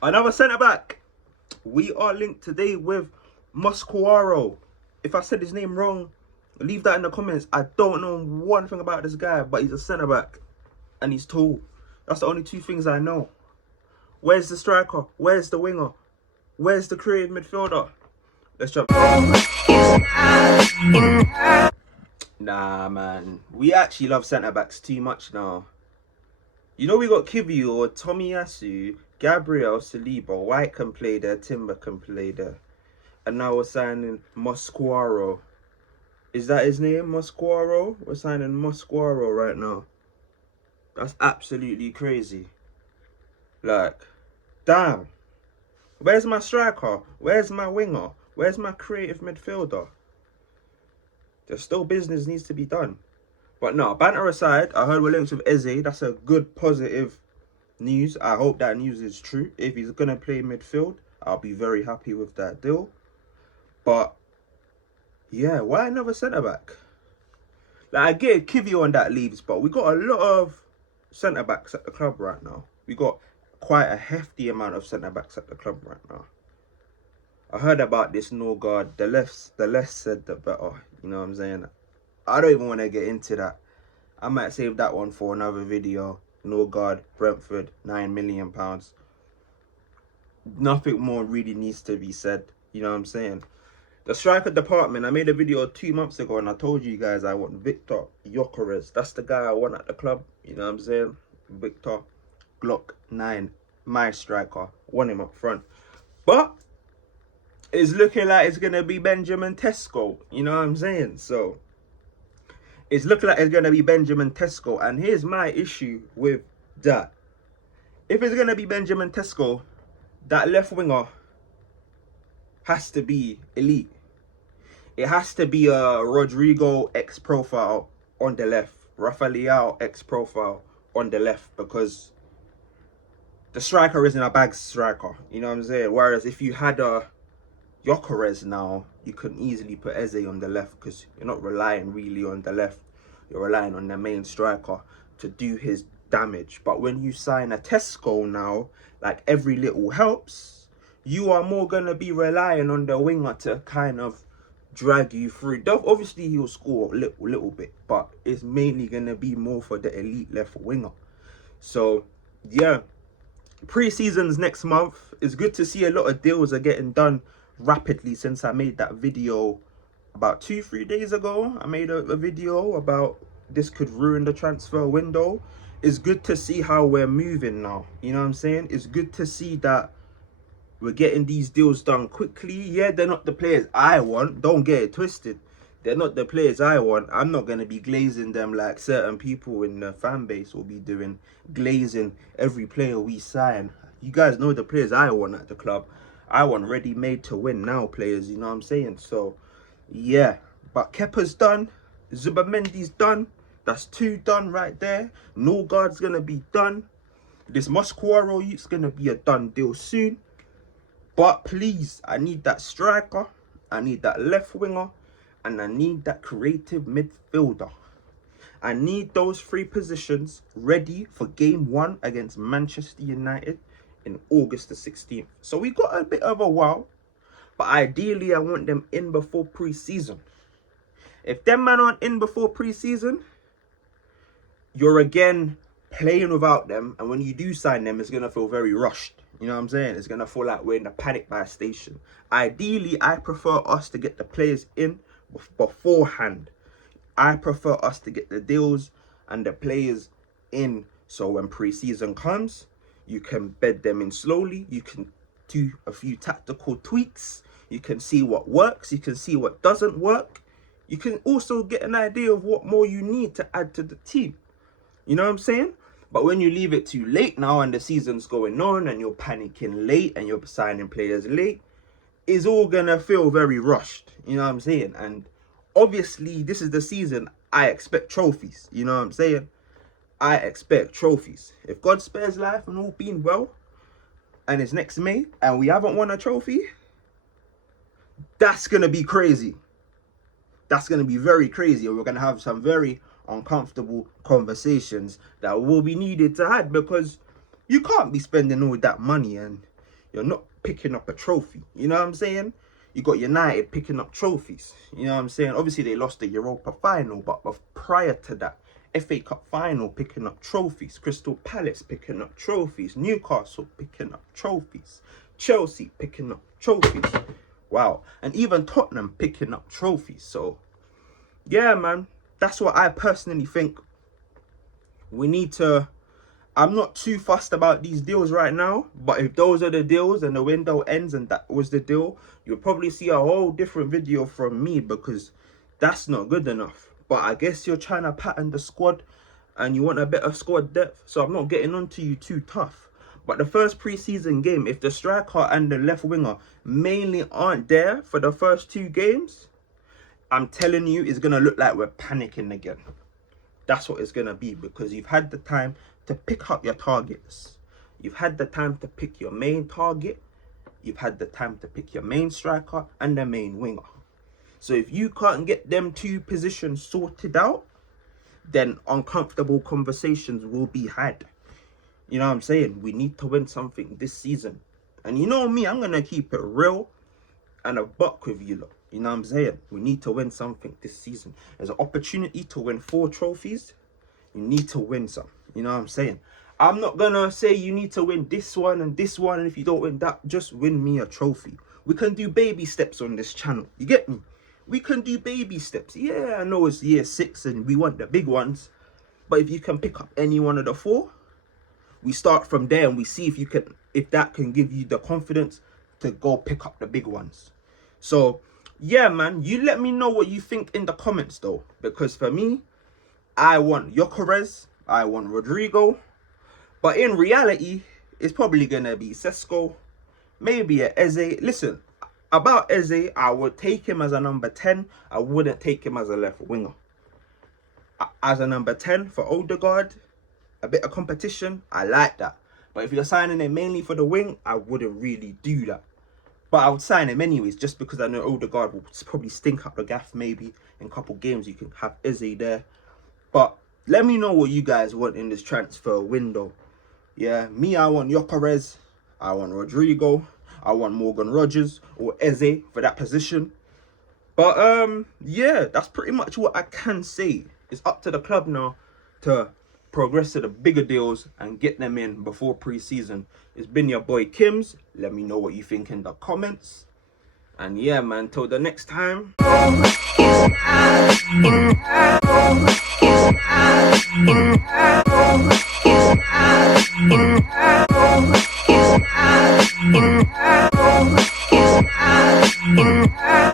Another centre back. We are linked today with Musquaro. If I said his name wrong, leave that in the comments. I don't know one thing about this guy, but he's a centre back and he's tall. That's the only two things I know. Where's the striker? Where's the winger? Where's the creative midfielder? Let's jump. Nah, man. We actually love centre backs too much now. You know we got KimZ or Tomiyasu, Gabriel, Saliba, White can play there, Timber can play there. And now we're signing Musquaro. Is that his name, Musquaro? We're signing Musquaro right now. That's absolutely crazy. Like, damn. Where's my striker? Where's my winger? Where's my creative midfielder? There's still business needs to be done. But no, banter aside, I heard we're linked with Eze. That's a good, positive news. I hope that news is true. If he's going to play midfield, I'll be very happy with that deal. But, yeah, why another centre-back? Like, I get KimZ on that leaves, but we got a lot of centre-backs at the club right now. We got quite a hefty amount of centre-backs at the club right now. I heard about this Norgard. The less said the better. You know what I'm saying? I don't even want to get into that. I might save that one for another video. Norgard, Brentford, £9 million. Nothing more really needs to be said. You know what I'm saying? The striker department, I made a video 2 months ago and I told you guys I want Victor Gyökeres. That's the guy I want at the club. You know what I'm saying? Victor Glock 9, my striker. Want him up front. But it's looking like it's going to be Benjamin Tesco. You know what I'm saying? So it's looking like it's going to be Benjamin Tesco. And here's my issue with that. If it's going to be Benjamin Tesco, that left winger has to be elite. It has to be a Rodrigo X profile on the left. Rafael X profile on the left. Because the striker isn't a bag striker. You know what I'm saying? Whereas if you had a Gyökeres now, you can easily put Eze on the left because you're not relying really on the left. You're relying on the main striker to do his damage. But when you sign a Tesco now, like every little helps, you are more going to be relying on the winger to kind of drag you through. Obviously, he'll score a little bit, but it's mainly going to be more for the elite left winger. So, yeah, pre-season's next month. It's good to see a lot of deals are getting done rapidly since I made that video about 2-3 days ago. I made a video about this could ruin the transfer window. It's good to see how we're moving now. You know what I'm saying? It's good to see that we're getting these deals done quickly. Yeah, they're not the players I want. Don't get it twisted. They're not the players I want. I'm not going to be glazing them like certain people in the fan base will be doing. Glazing every player we sign. You guys know the players I want at the club. I want ready-made to win now players, you know what I'm saying? So, yeah. But Kepa's done. Zubamendi's done. That's 2 done right there. Norgard's going to be done. This Musquaro youth's going to be a done deal soon. But please, I need that striker. I need that left winger. And I need that creative midfielder. I need those 3 positions ready for game 1 against Manchester United in August the 16th. So we got a bit of a while, but ideally I want them in before pre-season. If them man aren't in before pre-season, you're again playing without them, and when you do sign them, it's gonna feel very rushed. You know what I'm saying? It's gonna feel like we're in a panic buy station. Ideally, I prefer us to get the players in beforehand. I prefer us to get the deals and the players in, so when pre-season comes, you can bed them in slowly. You can do a few tactical tweaks. You can see what works. You can see what doesn't work. You can also get an idea of what more you need to add to the team. You know what I'm saying? But when you leave it too late now and the season's going on and you're panicking late and you're signing players late, it's all going to feel very rushed. You know what I'm saying? And obviously, this is the season I expect trophies. You know what I'm saying? I expect trophies. If God spares life and all being well, and it's next May, and we haven't won a trophy, that's going to be crazy. That's going to be very crazy. And we're going to have some very uncomfortable conversations that will be needed to have, because you can't be spending all that money and You're not picking up a trophy. You know what I'm saying? You got United picking up trophies. You know what I'm saying? Obviously, they lost the Europa final, but prior to that, FA Cup final picking up trophies. Crystal Palace picking up trophies. Newcastle picking up trophies. Chelsea picking up trophies. Wow. And even Tottenham picking up trophies. So, yeah, man. That's what I personally think. We need to... I'm not too fussed about these deals right now, but if those are the deals and the window ends and that was the deal, you'll probably see a whole different video from me, because that's not good enough. But I guess you're trying to pattern the squad and you want a bit of squad depth, so I'm not getting on to you too tough. But the first pre-season game, if the striker and the left winger mainly aren't there for the first 2 games, I'm telling you, it's going to look like we're panicking again. That's what it's going to be, because you've had the time to pick up your targets. You've had the time to pick your main target. You've had the time to pick your main striker and the main winger. So if you can't get them 2 positions sorted out, then uncomfortable conversations will be had. You know what I'm saying? We need to win something this season. And you know me, I'm going to keep it real and a buck with you lot. You know what I'm saying? We need to win something this season. There's an opportunity to win 4 trophies. You need to win some. You know what I'm saying? I'm not going to say you need to win this one and this one. And if you don't win that, just win me a trophy. We can do baby steps on this channel. You get me? We can do baby steps. Yeah, I know it's year 6 and we want the big ones. But if you can pick up any one of the 4, we start from there and we see if that can give you the confidence to go pick up the big ones. So, yeah, man, you let me know what you think in the comments, though. Because for me, I want Gyökeres, I want Rodrigo. But in reality, it's probably going to be Sesko, maybe a Eze. Listen, about Eze, I would take him as a number 10. I wouldn't take him as a left winger. As a number 10 for Odegaard, a bit of competition, I like that. But if you're signing him mainly for the wing, I wouldn't really do that. But I would sign him anyways, just because I know Odegaard will probably stink up the gaff maybe. In a couple games, you can have Eze there. But let me know what you guys want in this transfer window. Yeah, me, I want Gyökeres, I want Rodrigo, I want Morgan Rogers or Eze for that position. But yeah, that's pretty much what I can say. It's up to the club now to progress to the bigger deals and get them in before pre-season. It's been your boy KimZ. Let me know what you think in the comments. And yeah, man, till the next time. In